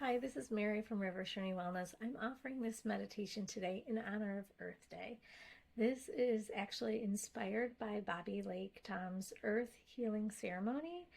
Hi, this is Mary from River Journey Wellness. I'm offering this meditation today in honor of Earth Day. This is actually inspired by Bobby Lake-Thom's Earth Healing Ceremony,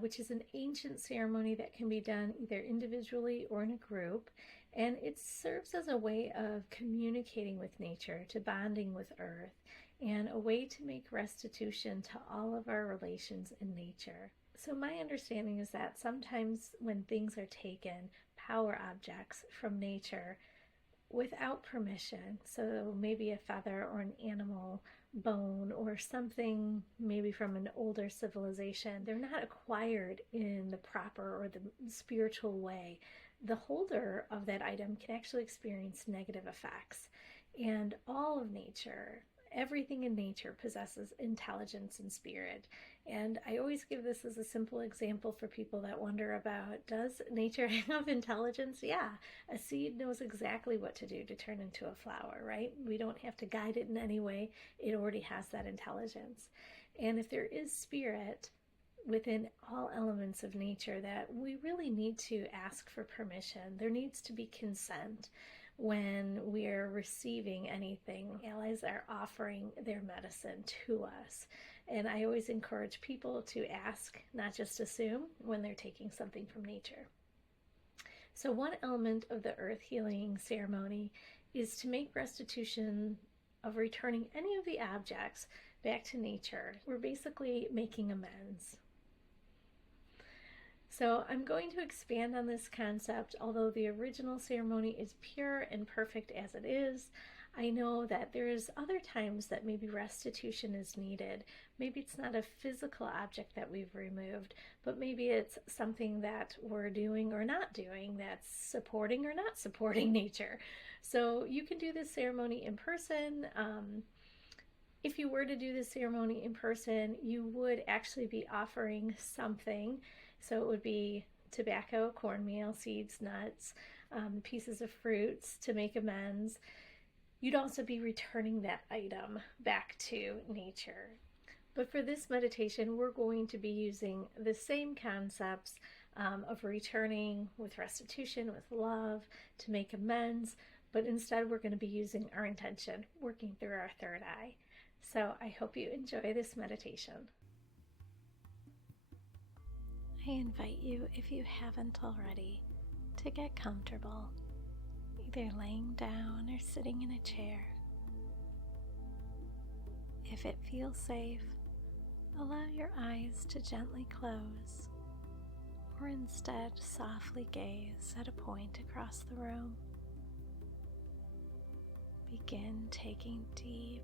which is an ancient ceremony that can be done either individually or in a group. And it serves as a way of communicating with nature, to bonding with Earth, and a way to make restitution to all of our relations in nature. So my understanding is that sometimes when things are taken, power objects from nature, without permission, so maybe a feather or an animal bone or something maybe from an older civilization, they're not acquired in the proper or the spiritual way. The holder of that item can actually experience negative effects. And all of nature, everything in nature possesses intelligence and spirit. And I always give this as a simple example for people that wonder about, does nature have intelligence? Yeah, a seed knows exactly what to do to turn into a flower, right? We don't have to guide it in any way. It already has that intelligence. And if there is spirit within all elements of nature, that we really need to ask for permission. There needs to be consent when we are receiving anything. Allies are offering their medicine to us. And I always encourage people to ask, not just assume, when they're taking something from nature. So one element of the earth healing ceremony is to make restitution of returning any of the objects back to nature. We're basically making amends. So I'm going to expand on this concept. Although the original ceremony is pure and perfect as it is, I know that there's other times that maybe restitution is needed. Maybe it's not a physical object that we've removed, but maybe it's something that we're doing or not doing that's supporting or not supporting nature. So you can do this ceremony in person. If you were to do this ceremony in person, you would actually be offering something. So it would be tobacco, cornmeal, seeds, nuts, pieces of fruits to make amends. You'd also be returning that item back to nature. But for this meditation, we're going to be using the same concepts of returning with restitution, with love, to make amends, but instead we're going to be using our intention, working through our third eye. So I hope you enjoy this meditation. I invite you, if you haven't already, to get comfortable, either laying down or sitting in a chair. If it feels safe, allow your eyes to gently close, or instead softly gaze at a point across the room. Begin taking deep,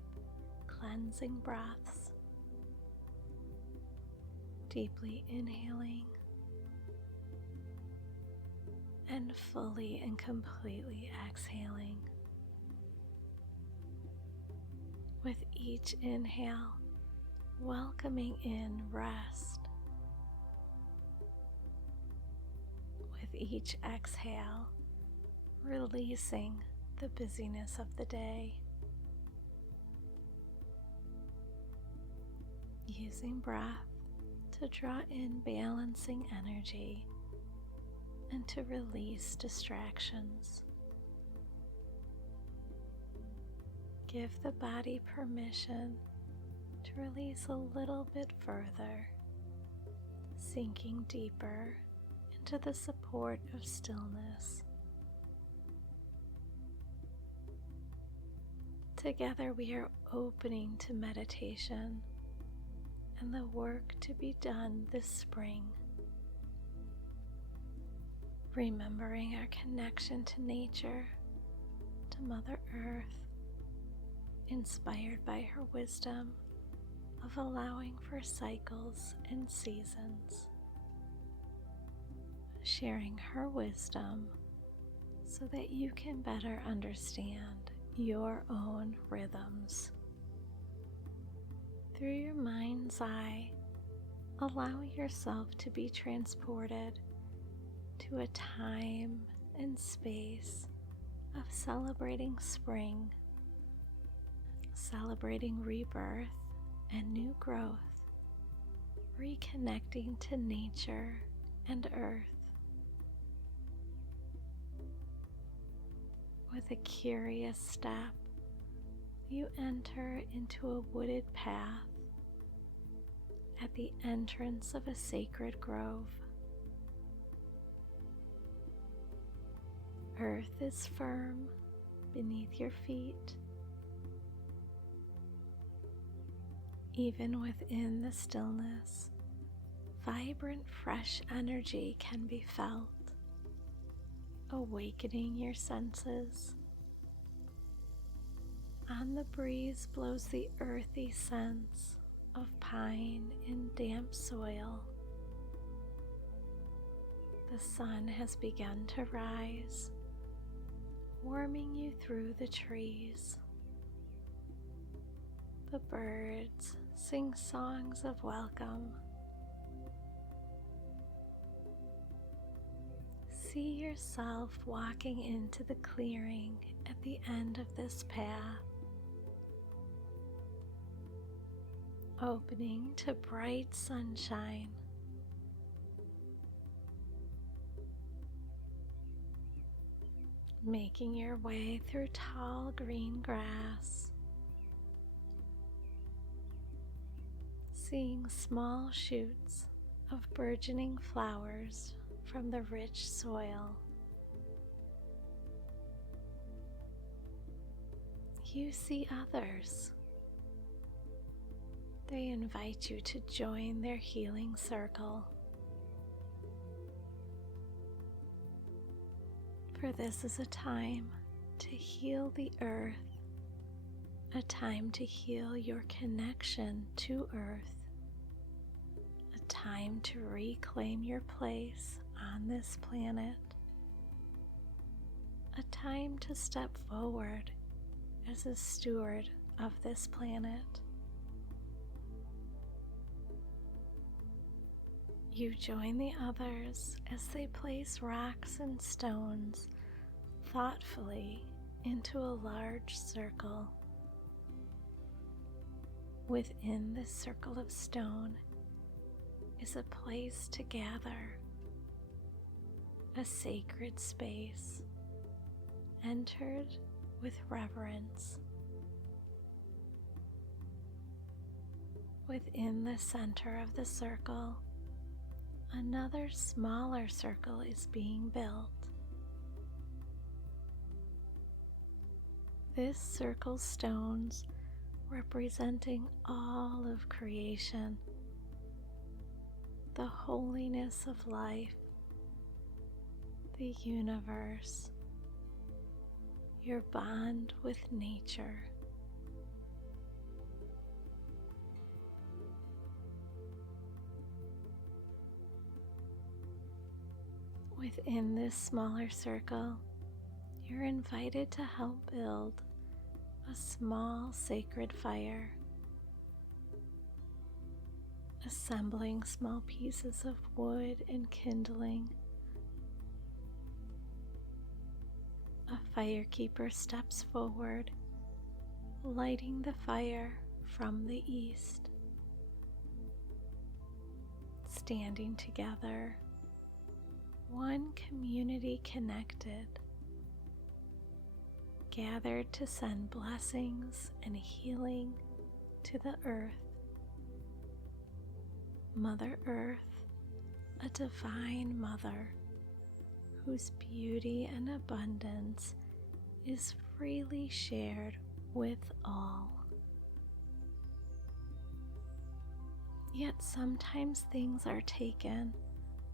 cleansing breaths, deeply inhaling and fully and completely exhaling. With each inhale, welcoming in rest. With each exhale, releasing the busyness of the day. Using breath to draw in balancing energy and to release distractions. Give the body permission to release a little bit further, sinking deeper into the support of stillness. Together we are opening to meditation and the work to be done this spring. Remembering our connection to nature, to Mother Earth, inspired by her wisdom of allowing for cycles and seasons. Sharing her wisdom so that you can better understand your own rhythms. Through your mind's eye, allow yourself to be transported to a time and space of celebrating spring, celebrating rebirth and new growth, reconnecting to nature and earth. With a curious step, you enter into a wooded path at the entrance of a sacred grove. Earth is firm beneath your feet. Even within the stillness, vibrant, fresh energy can be felt, awakening your senses. On the breeze blows the earthy scents of pine and damp soil. The sun has begun to rise, warming you through the trees. The birds sing songs of welcome. See yourself walking into the clearing at the end of this path, opening to bright sunshine. Making your way through tall green grass, seeing small shoots of burgeoning flowers from the rich soil. You see others. They invite you to join their healing circle. For this is a time to heal the earth, a time to heal your connection to earth, a time to reclaim your place on this planet, a time to step forward as a steward of this planet. You join the others as they place rocks and stones thoughtfully into a large circle. Within this circle of stone is a place to gather, a sacred space, entered with reverence. Within the center of the circle, another smaller circle is being built. This circle stones representing all of creation, the holiness of life, the universe, your bond with nature. Within this smaller circle, you're invited to help build a small sacred fire, assembling small pieces of wood and kindling. A firekeeper steps forward, lighting the fire from the east. Standing together, one community connected, gathered to send blessings and healing to the earth. Mother Earth, a divine mother whose beauty and abundance is freely shared with all. Yet sometimes things are taken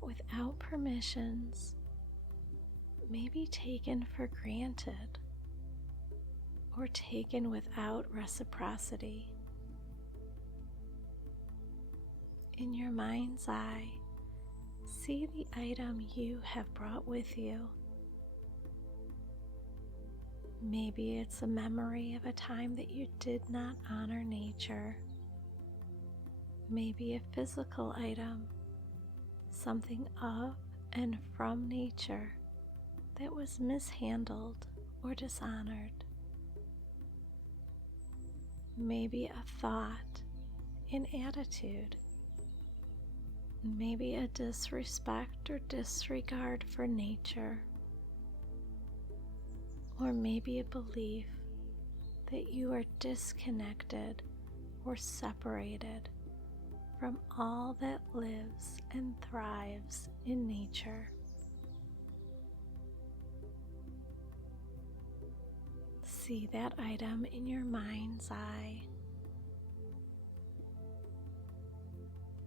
without permissions, maybe taken for granted, or taken without reciprocity. In your mind's eye, see the item you have brought with you. Maybe it's a memory of a time that you did not honor nature. Maybe a physical item, something of and from nature that was mishandled or dishonored. Maybe a thought, an attitude, maybe a disrespect or disregard for nature. or maybe a belief that you are disconnected or separated from all that lives and thrives in nature. See that item in your mind's eye.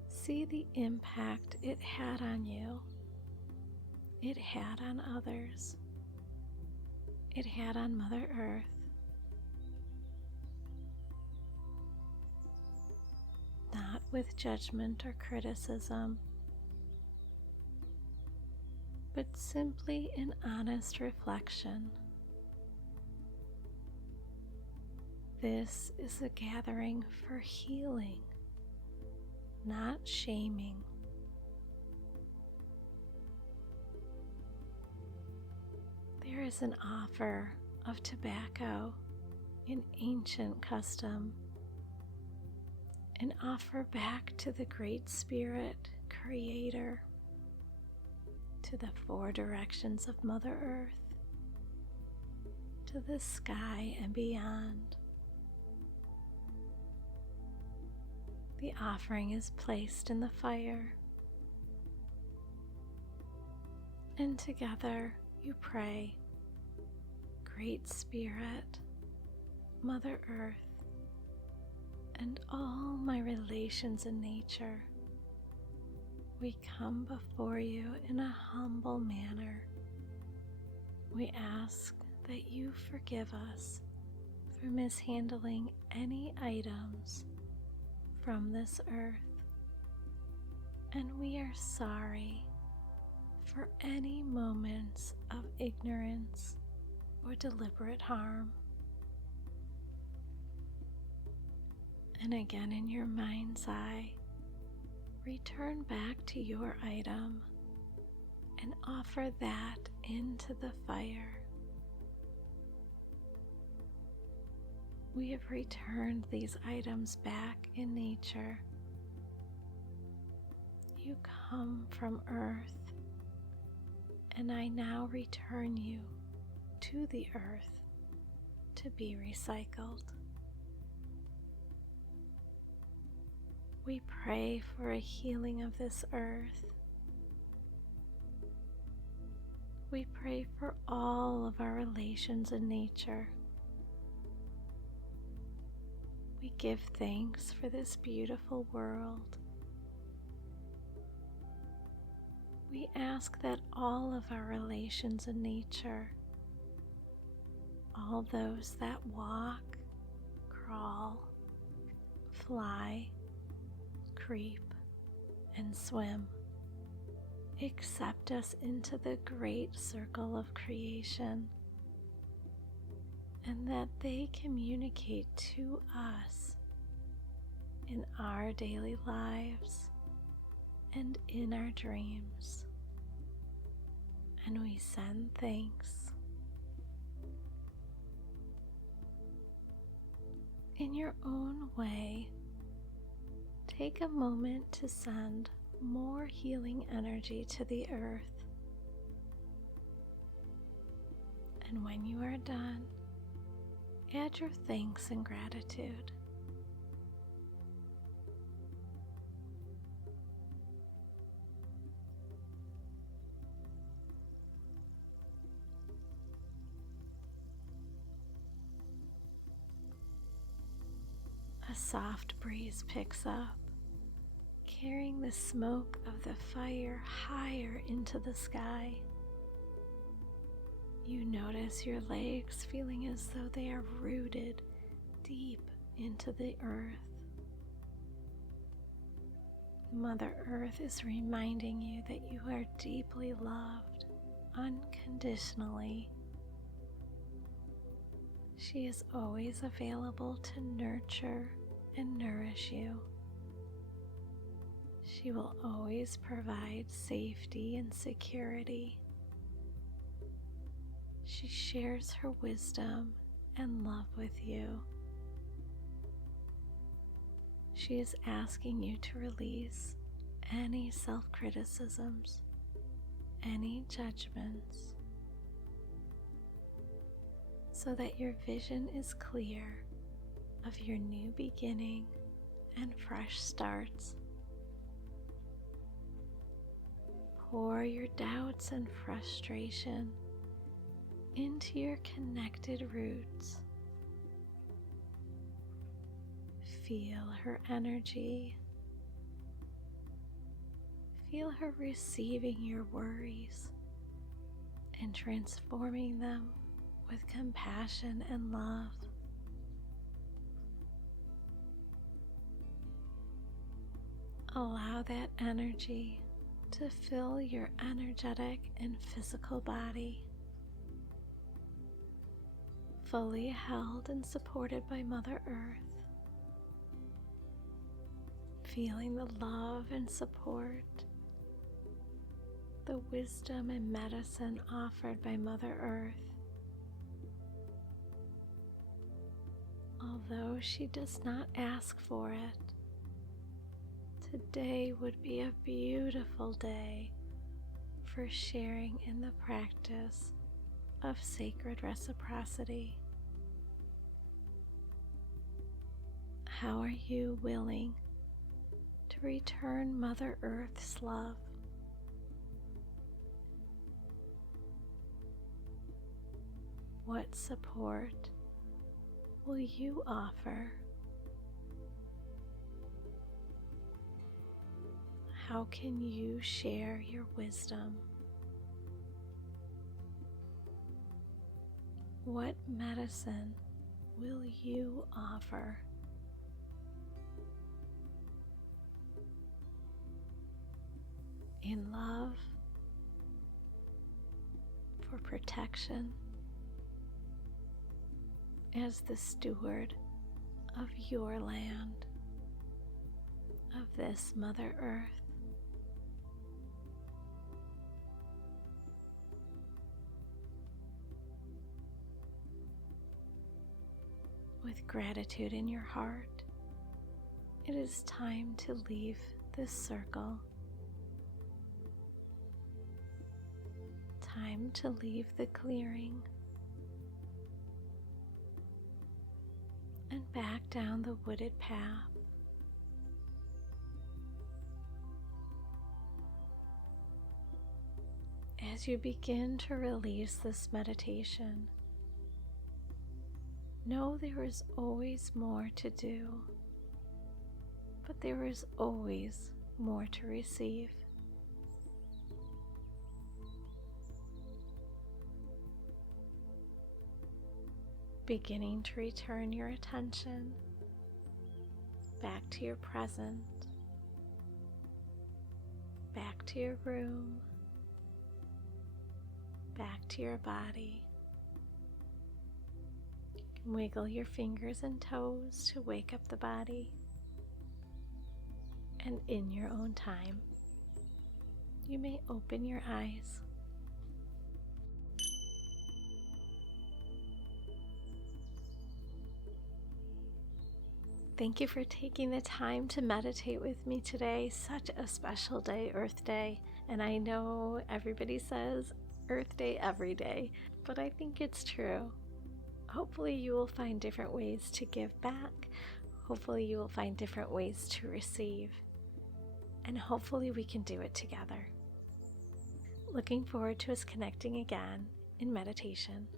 See the impact it had on you. It had on others. It had on Mother Earth. Not with judgment or criticism, but simply an honest reflection. This is a gathering for healing, not shaming. There is an offer of tobacco in ancient custom, an offer back to the Great Spirit, Creator, to the four directions of Mother Earth, to the sky and beyond. The offering is placed in the fire, and together you pray, Great Spirit, Mother Earth, and all my relations in nature, we come before you in a humble manner. We ask that you forgive us for mishandling any items from this earth, and we are sorry for any moments of ignorance or deliberate harm. And again, in your mind's eye, return back to your item and offer that into the fire. We have returned these items back in nature. You come from earth, and I now return you to the earth to be recycled. We pray for a healing of this earth. We pray for all of our relations in nature. We give thanks for this beautiful world. We ask that all of our relations in nature, all those that walk, crawl, fly, creep, and swim, accept us into the great circle of creation, and that they communicate to us in our daily lives and in our dreams. And we send thanks. In your own way, take a moment to send more healing energy to the earth. And when you are done, add your thanks and gratitude. A soft breeze picks up, carrying the smoke of the fire higher into the sky. You notice your legs feeling as though they are rooted deep into the earth. Mother Earth is reminding you that you are deeply loved, unconditionally. She is always available to nurture and nourish you. She will always provide safety and security. She shares her wisdom and love with you. She is asking you to release any self-criticisms, any judgments. so that your vision is clear of your new beginning and fresh starts. Pour your doubts and frustration into your connected roots. Feel her energy. Feel her receiving your worries and transforming them with compassion and love. Allow that energy to fill your energetic and physical body, fully held and supported by Mother Earth, feeling the love and support, the wisdom and medicine offered by Mother Earth. Although she does not ask for it, today would be a beautiful day for sharing in the practice of sacred reciprocity. How are you willing to return Mother Earth's love? What support will you offer? How can you share your wisdom? What medicine will you offer? In love, for protection, as the steward of your land, of this Mother Earth. With gratitude in your heart, it is time to leave this circle. Time to leave the clearing and back down the wooded path. As you begin to release this meditation, know there is always more to do, but there is always more to receive. Beginning to return your attention back to your present, back to your room, back to your body. Wiggle your fingers and toes to wake up the body, and in your own time, you may open your eyes. Thank you for taking the time to meditate with me today. Such a special day, Earth Day. And I know everybody says Earth Day every day, but I think it's true. Hopefully you will find different ways to give back. Hopefully you will find different ways to receive. And hopefully we can do it together. Looking forward to us connecting again in meditation.